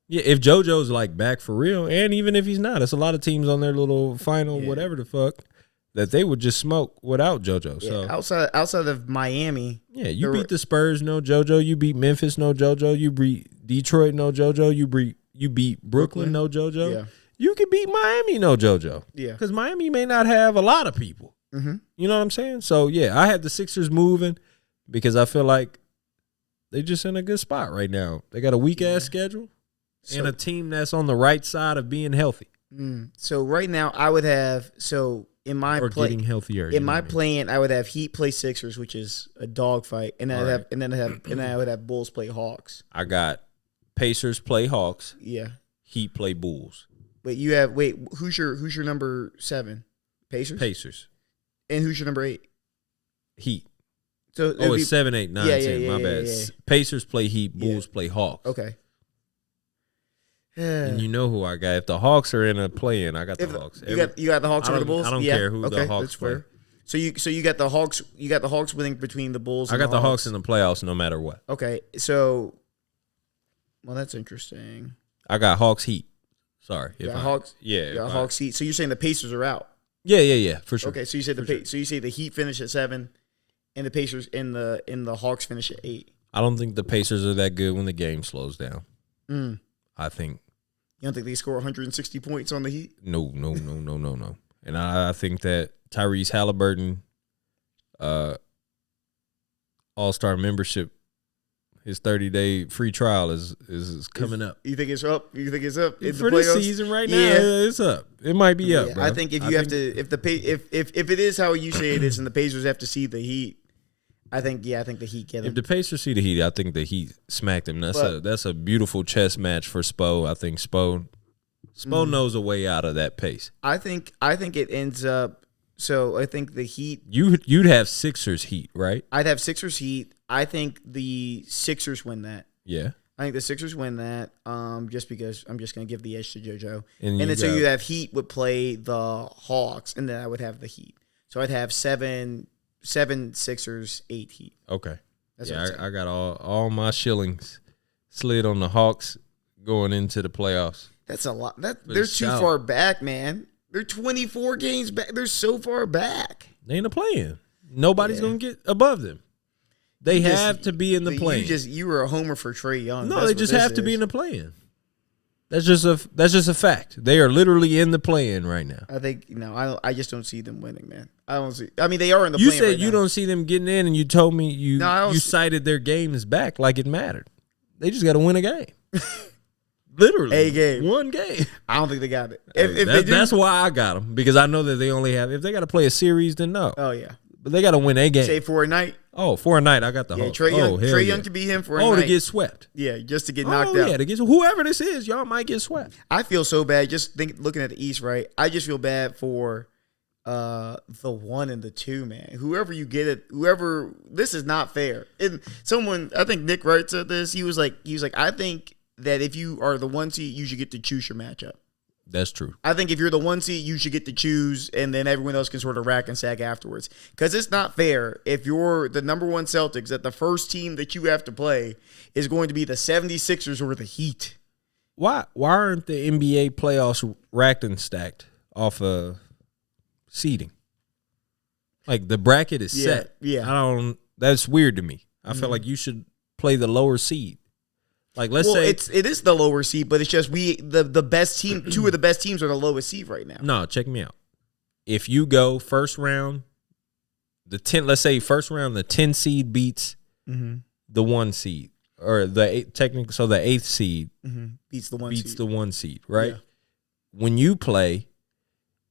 Yeah, if JoJo's like back for real, and even if he's not, it's a lot of teams on their little final whatever the fuck that they would just smoke without JoJo. Yeah, so outside of Miami, you beat the Spurs, no JoJo. You beat Memphis, no JoJo. You beat Detroit, no JoJo. You beat Brooklyn, no JoJo. Yeah. You can beat Miami, no JoJo. Yeah, because Miami may not have a lot of people. You know what I'm saying? So yeah, I had the Sixers moving because I feel like they're just in a good spot right now. They got a weak ass schedule. And a team that's on the right side of being healthy. So right now, I would have in my getting healthier. In my plan, I would have Heat play Sixers, which is a dogfight, and then I would have Bulls play Hawks. I got Pacers play Hawks. Yeah. Heat play Bulls. Who's your number 7? Pacers. And who's your number 8? Heat. So it's 7, 8, 9, 10. My bad. Yeah. Pacers play Heat. Bulls play Hawks. Okay. And you know who I got. If the Hawks are in a play-in, I got the Hawks. You got the Hawks over the Bulls? I don't care who the Hawks that's play. Fair. So you got the Hawks. You got the Hawks winning between the Bulls. I and got the Hawks in the playoffs no matter what. Okay, so that's interesting. I got Hawks Heat. Sorry, Hawks. Yeah, Hawks Heat. So you're saying the Pacers are out? Yeah, for sure. Okay, so you said so you say the Heat finish at 7, and the Pacers and the Hawks finish at 8. I don't think the Pacers are that good when the game slows down. I think. You don't think they score 160 points on the Heat? No. And I think that Tyrese Halliburton, All-Star membership his 30-day free trial is coming up. You think it's up? You think it's up in For the this playoffs? season right now? It's up. It might be up, bro. I think if it is how you say it is, and the Pacers have to see the Heat, I think the Heat get them. If the Pacers see the Heat, I think the Heat smacked them. That's a beautiful chess match for Spo. I think Spo knows a way out of that pace. I think it ends up. So I think the Heat. You'd have Sixers Heat, right? I'd have Sixers Heat. I think the Sixers win that. Yeah. I think the Sixers win that. Just because I'm just gonna give the edge to JoJo, And then so you'd have Heat would play the Hawks, and then I would have the Heat. So I'd have seven Sixers, 8 Heat. Okay. That's yeah, what I'm saying. I got all my shillings slid on the Hawks going into the playoffs. That's a lot. For They're sure. too far back, man. They're 24 games back. They're so far back. They in the play-in. Nobody's Yeah. gonna get above them. They have to be in the play-in. You were a homer for Trae Young. No, That's they what just this have to be is. in the play-in. That's just a fact. They are literally in the play-in right now. I think I just don't see them winning, man. I don't see. I mean, they are in the. You play-in said right you now. don't see them getting in, and you told me you cited their games back like it mattered. They just got to win a game. Literally, A game. one game. I don't think they got it. Hey, If they do, that's why I got them, because I know that they only have. If they got to play a series, then no. oh yeah. But they got to win a game. Say for a night. Oh, for a night, I got the Yeah, Hawks. Trae Young. Oh, hell Trae yeah. Young can be him for a Oh, night. to get swept. Yeah, just to get knocked Oh out. yeah, to get whoever this is, y'all might get swept. I feel so bad just looking at the East, right? I just feel bad for the 1 and the 2, man. Whoever you get it, this is not fair. And I think Nick Wright said this. He was like, I think that if you are the 1 seed, you should get to choose your matchup. That's true. I think if you're the 1 seed, you should get to choose, and then everyone else can sort of rack and sack afterwards. Because it's not fair if you're the number 1 Celtics that the first team that you have to play is going to be the 76ers or the Heat. Why aren't the NBA playoffs racked and stacked off of seeding? Like the bracket is set. Yeah. That's weird to me. I feel like you should play the lower seed. Like let's say it is the lower seed, but it's just the best team. 2 of the best teams are the lowest seed right now. No, check me out. If you go first round, let's say first round, the 10 seed beats the 1 seed, or the 8th seed beats the 1 beats seed. the 1 seed, right? Yeah. When you play,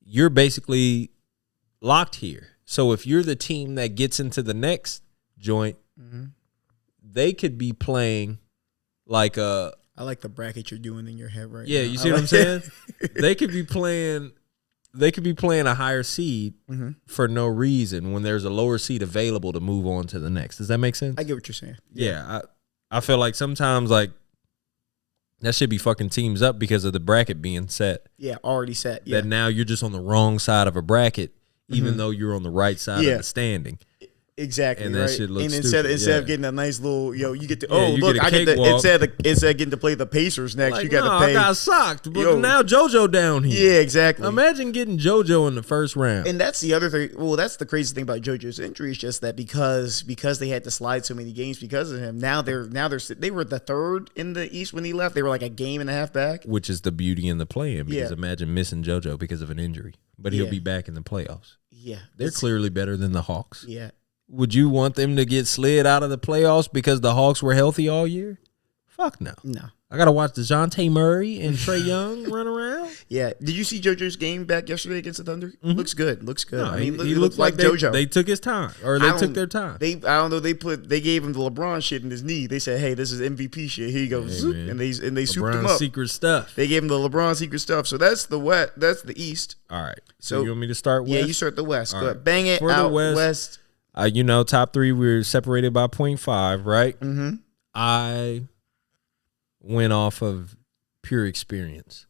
you're basically locked here. So if you're the team that gets into the next joint, they could be playing like a. I like the bracket you're doing in your head right now. Yeah, you see what I'm saying? They could be playing a higher seed for no reason when there's a lower seed available to move on to the next. Does that make sense? I get what you're saying. Yeah, I feel like sometimes like that should be fucking teams up because of the bracket being set. Yeah, already set. Yeah. That now you're just on the wrong side of a bracket, even though you're on the right side of the standing. Exactly. And that right? shit looks and stupid. instead of getting a nice little, you get to you get a I get to cakewalk. instead of getting to play the Pacers next, Like, you got to pay. I got socked, but now JoJo down here. Yeah, exactly. Imagine getting JoJo in the first round. And that's the other thing. Well, that's the crazy thing about JoJo's injury is just that because they had to slide so many games because of him. Now they were the 3rd in the East when he left. They were like a game and a half back. Which is the beauty in the play-in, because Yeah. imagine missing JoJo because of an injury, but he'll Yeah. be back in the playoffs. Yeah, They're clearly better than the Hawks. Yeah. Would you want them to get slid out of the playoffs because the Hawks were healthy all year? Fuck no. No. I got to watch DeJounte Murray and Trae Young run around. Yeah. Did you see JoJo's game back yesterday against the Thunder? Looks good. Looks good. No, I mean, he looks like they, JoJo. They took his time, or they took their time. I don't know. They gave him the LeBron shit in his knee. They said, "Hey, this is MVP shit. Here you go." Hey, Zoop, man. and they souped him LeBron's up. secret stuff. They gave him the LeBron secret stuff. So that's the East. All right. So So- you want me to start with? Yeah, you start the West. All Go right. ahead. Bang it For the out West. West. Top 3, we're separated by 0.5, right? Mm-hmm. I went off of pure experience.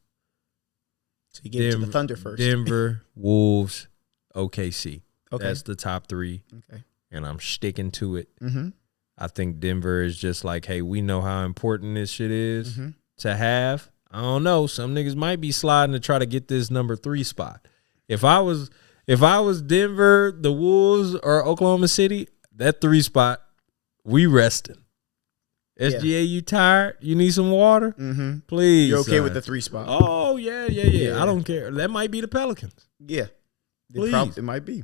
So you get to the Thunder first. Denver, Wolves, OKC. Okay. That's the top 3, Okay. and I'm sticking to it. Mm-hmm. I think Denver is just like, hey, we know how important this shit is to have. I don't know. Some niggas might be sliding to try to get this number 3 spot. If I was Denver, the Wolves, or Oklahoma City, that 3 spot, we resting. SGA, you tired? You need some water? Mm-hmm. Please. You're okay son. with the 3 spot? Oh, yeah. Yeah. I don't care. That might be the Pelicans. Yeah. Please. It might be.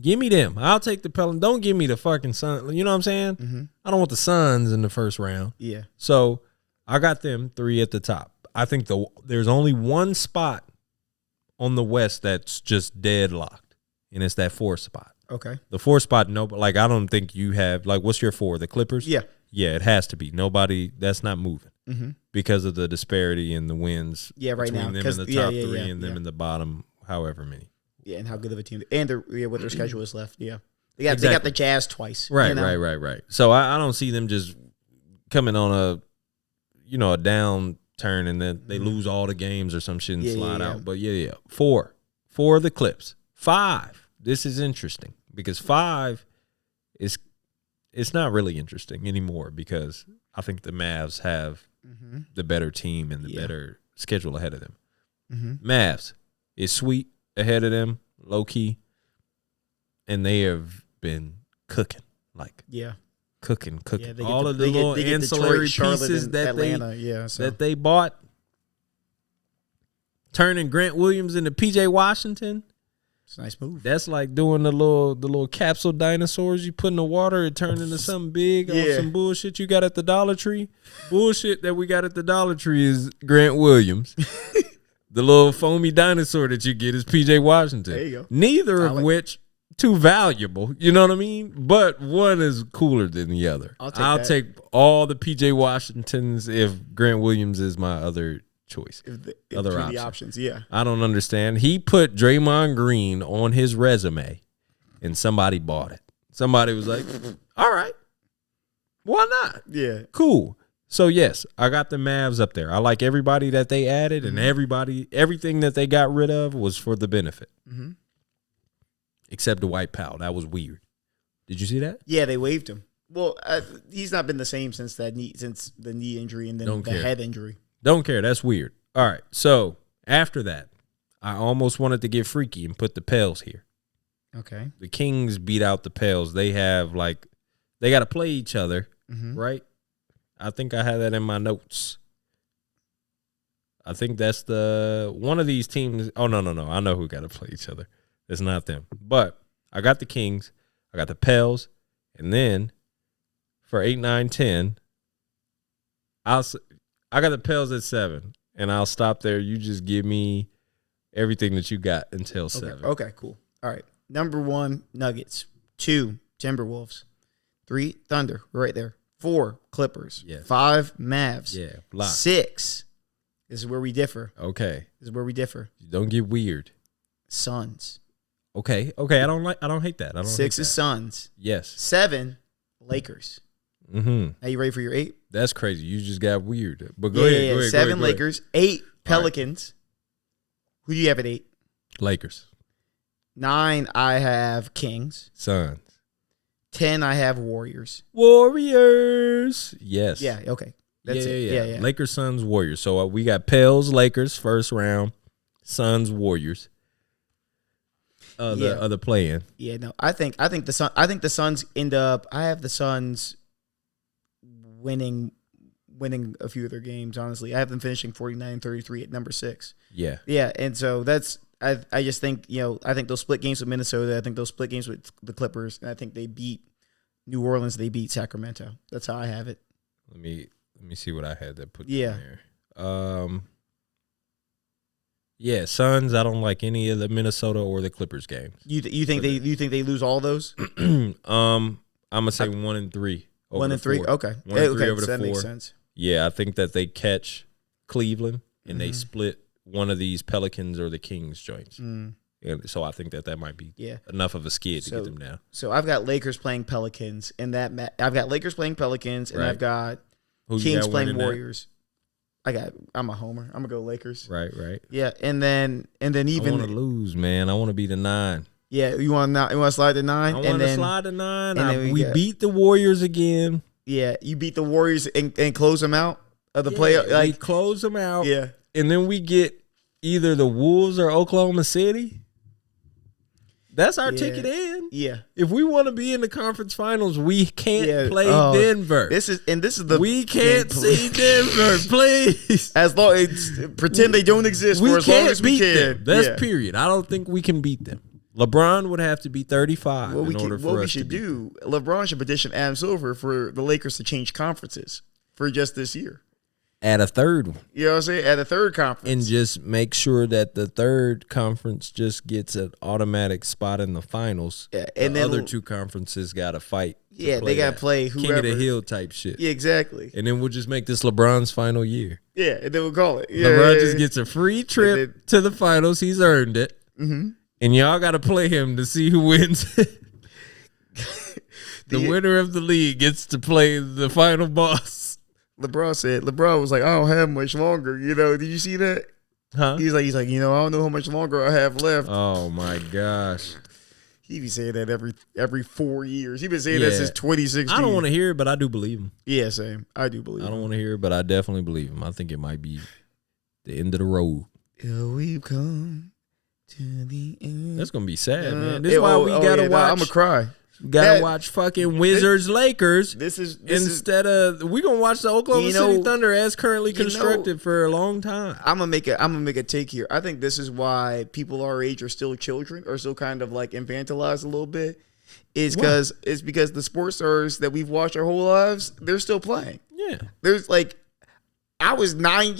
Give me them. I'll take the Pelicans. Don't give me the fucking Suns. You know what I'm saying? Mm-hmm. I don't want the Suns in the first round. Yeah. So I got them 3 at the top. I think there's only one spot on the West that's just deadlocked, and it's that 4 spot. Okay. The 4 spot, no, but like I don't think you have like what's your 4? The Clippers? Yeah. Yeah, it has to be. Nobody that's not moving because of the disparity in the wins. Yeah, right now. Between them in the top 3 and them in the bottom, however many. Yeah, and how good of a team and what their schedule is left. Yeah, they got the Jazz twice. Right, right. So I don't see them just coming on a downturn and then they lose all the games or some shit and slide out. But yeah. 4 of the Clips. 5. This is interesting because 5 is it's not really interesting anymore because I think the Mavs have the better team and the better schedule ahead of them. Mavs is sweet ahead of them, low key, and they have been cooking cooking. Yeah, all of the little ancillary pieces that that they bought, turning Grant Williams into PJ Washington. It's a nice move. That's like doing the little capsule dinosaurs you put in the water and turn into something big on some bullshit you got at the Dollar Tree. Bullshit that we got at the Dollar Tree is Grant Williams. The little foamy dinosaur that you get is PJ Washington. There you go. Neither of which too valuable. You know what I mean? But one is cooler than the other. I'll take all the PJ Washingtons if Grant Williams is my other choice. Other options, yeah. I don't understand. He put Draymond Green on his resume, and somebody bought it. Somebody was like, all right, why not? Yeah. Cool. So, yes, I got the Mavs up there. I like everybody that they added, and everything that they got rid of was for the benefit. Except Dwight Powell. That was weird. Did you see that? Yeah, they waived him. Well, he's not been the same since the knee injury and then the head injury. Don't care. That's weird. All right. So after that, I almost wanted to get freaky and put the Pels here. Okay. The Kings beat out the Pels. They have they got to play each other, right? I think I had that in my notes. I think that's one of these teams. Oh, no. I know who got to play each other. It's not them. But I got the Kings. I got the Pels. And then for 8, 9, 10, I got the Pels at 7, and I'll stop there. You just give me everything that you got until 7. Okay, cool. All right. Number 1, Nuggets. 2, Timberwolves. 3, Thunder. Right there. 4, Clippers. Yeah. 5, Mavs. Yeah. Block. 6. This is where we differ. Okay. Don't get weird. Suns. Okay. I don't hate that. 6 is Suns. Yes. 7, Lakers. Are you ready for your 8? That's crazy. You just got weird. But go ahead. 7 Lakers. 8 Pelicans. Right. Who do you have at 8? Lakers. 9 I have Kings. Suns. 10 I have Warriors. Yes. Yeah. Okay. That's it. Yeah. Lakers, Suns, Warriors. So we got Pels, Lakers first round. Suns, Warriors. The play-in. Yeah. No. I think the Suns end up. I have the Suns winning a few of their games, honestly. I have them finishing 49-33 at number 6. Yeah. Yeah, and so that's I just think, I think they'll split games with Minnesota. I think they'll split games with the Clippers, and I think they beat New Orleans, they beat Sacramento. That's how I have it. Let me see what I had that put in there. Yeah, Suns, I don't like any of the Minnesota or the Clippers games. You think they lose all those? I'm gonna say 1 and 3. 1 and 3. Okay. 1 and 3 over so the 4. That makes sense. Yeah, I think that they catch Cleveland and they split one of these Pelicans or the Kings joints. And so I think that might be enough of a skid to get them down. So I've got Lakers playing Pelicans, and I've got Lakers playing Pelicans, and I've got Kings playing Warriors. I'm a homer. I'm gonna go Lakers. Right. Yeah, and then even I want to lose, man. I want to be the 9. Yeah, you want to slide to 9? I want to slide to 9. We beat the Warriors again. Yeah, you beat the Warriors and close them out of the playoff. We close them out. Yeah, and then we get either the Wolves or Oklahoma City. That's our ticket in. Yeah. If we want to be in the conference finals, we can't play Denver. This is the we can't see Denver, please. As long as pretend they don't exist for as long as we can. Them. That's period. I don't think we can beat them. LeBron would have to be 35 in order for us to beat them. What we should do, LeBron should petition Adam Silver for the Lakers to change conferences for just this year. Add a third one. You know what I'm saying? At a third conference. And just make sure that the third conference just gets an automatic spot in the finals. Yeah, and the then other two conferences got to fight. Yeah, they got to play whoever. King of the Hill type shit. Yeah, exactly. And then we'll just make this LeBron's final year. Yeah, and then we'll call it. Yeah, LeBron just gets a free trip to the finals. He's earned it. Mm-hmm. And y'all got to play him to see who wins. The winner of the league gets to play the final boss. LeBron was like, I don't have much longer. You know, did you see that? Huh? He's like, I don't know how much longer I have left. Oh my gosh. He be saying that every 4 years. He been saying that since 2016. I don't want to hear it, but I do believe him. Yeah, same. I do believe him. I don't want to hear it, but I definitely believe him. I think it might be the end of the road. Here we've come to the end. That's gonna be sad, man. This is why we gotta watch. I'm gonna cry. Gotta watch fucking Wizards Lakers. This is we gonna watch the Oklahoma City Thunder as currently constructed for a long time. I'm gonna make a take here. I think this is why people our age are still children, or still kind of like infantilized a little bit. It's because the sports stars that we've watched our whole lives, they're still playing. Yeah. There's like, I was 11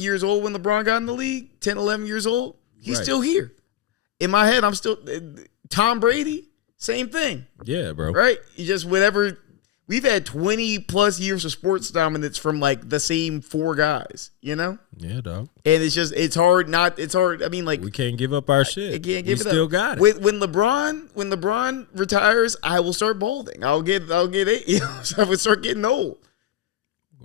years old when LeBron got in the league, 10, 11 years old. He's still here. In my head, I'm still Tom Brady, same thing. Yeah, bro. Right? You just whatever. We've had 20 plus years of sports dominance from like the same four guys, you know? Yeah, dog. And it's hard. I mean, like, we can't give up our shit. I can't give it still up. Got it. When LeBron retires, I will start balding. I'll get it. You know, so I would start getting old.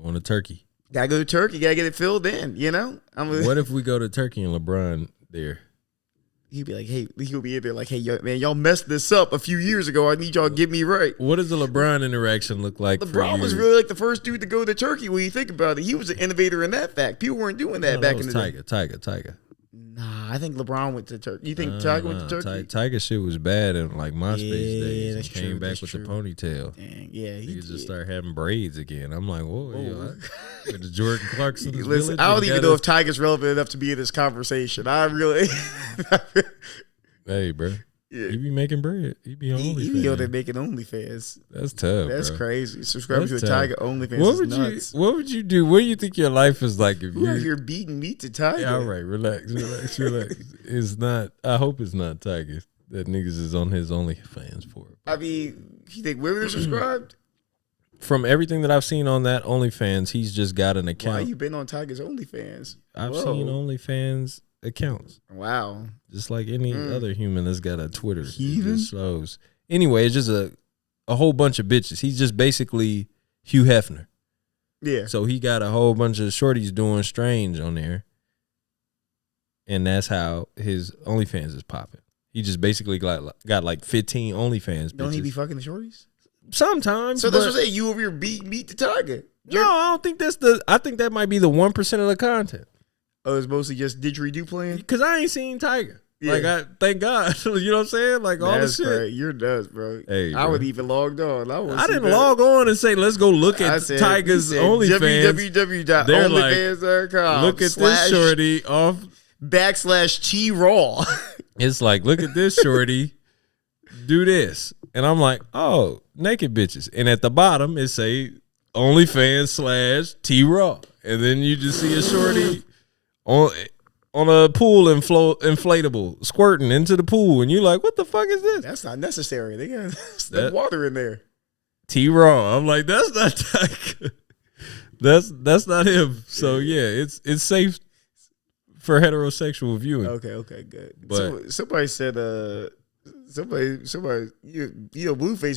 Going to Turkey. Gotta go to Turkey. Gotta get it filled in. You know. What if we go to Turkey and LeBron there? He'll be like, hey, he'll be in there like, hey, man, y'all messed this up a few years ago. I need y'all to get me right. What does the LeBron interaction look like? LeBron was really like the first dude to go to Turkey. When you think about it, he was an innovator in that fact. People weren't doing that back in the day. Tiger. Nah, I think LeBron went to Turkey. You think Tiger went to Turkey? Tiger shit was bad in like MySpace days. That's He came back with the ponytail. Dang, yeah, he just started having braids again. I'm like, whoa, the Jordan Clarkson. Listen, I don't even know if Tiger's relevant enough to be in this conversation. I really. Hey, bro. Yeah. He be making bread. He be on OnlyFans. He be out there making OnlyFans. That's tough. That's bro. Crazy. Subscribing to a Tiger OnlyFans is nuts. What would you do? What do you think your life is like if you're beating meat to Tiger? Yeah, all right, relax. It's not. I hope it's not Tiger that niggas is on his OnlyFans for. I mean, you think women are subscribed? From everything that I've seen on that OnlyFans, he's just got an account. Why you been on Tiger's OnlyFans? I've seen OnlyFans accounts. Wow. Just like any other human that's got a Twitter. It just slows. Anyway, it's just a whole bunch of bitches. He's just basically Hugh Hefner. Yeah. So he got a whole bunch of shorties doing strange on there. And that's how his OnlyFans is popping. He just basically got like 15 OnlyFans bitches. Don't he be fucking the shorties? Sometimes. So that's what I'm saying. You over here beating meat to Tiger. No, I don't think I think that might be the 1% of the content. Oh, it's mostly just didgeridoo playing? Because I ain't seen Tiger. Yeah. Like, thank God. You know what I'm saying? Like, all the shit. Great. You're nuts, bro. Hey, I would even logged on. I didn't log on and say, let's go look at Tiger's OnlyFans. www.onlyfans.com. Look at this shorty off. /T-Raw. It's like, look at this shorty. Do this. And I'm like, oh, naked bitches. And at the bottom, it say OnlyFans /T-Raw. And then you just see a shorty on a pool inflatable squirting into the pool, and you're like, what the fuck is this? That's not necessary. They got water in there. T-Raw. I'm like, that's not Tiger. That's not him. So yeah, it's safe for heterosexual viewing. Okay, good. But somebody said Blueface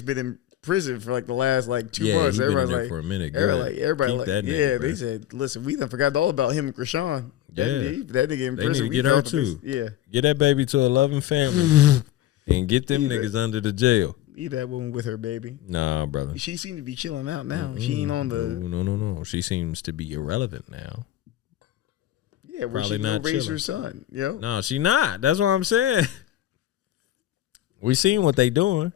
been in prison for like the last like 2 months. Everybody's like, for a minute. Everybody like, they said, listen, we done forgot all about him and Krishan. That nigga in prison. Need to get her too. Yeah, get that baby to a loving family and get them niggas under the jail. Leave that woman with her baby. Nah, brother. She seems to be chilling out now. She ain't on the. No. She seems to be irrelevant now. Yeah, where she not raise her son. Yo. No, she not. That's what I'm saying. We seen what they doing.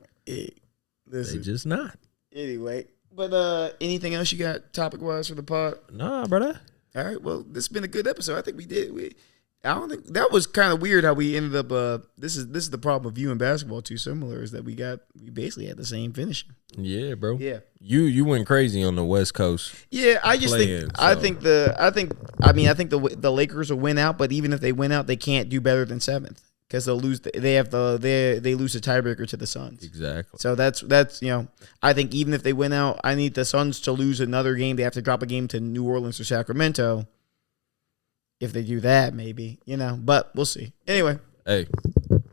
Listen, they just not. Anyway, but anything else you got topic wise for the pod? Nah, brother. All right. Well, this has been a good episode. I think we did. I don't think that was kind of weird how we ended up. This is the problem with viewing basketball too similar is that we basically had the same finishing. Yeah, bro. Yeah. You went crazy on the West Coast. Yeah, I just Playing, think so. I think the Lakers will win out, but even if they win out, they can't do better than 7th because they'll lose. They lose the tiebreaker to the Suns. Exactly. So that's I think even if they win out, I need the Suns to lose another game. They have to drop a game to New Orleans or Sacramento. If they do that, maybe, but we'll see. Anyway. Hey,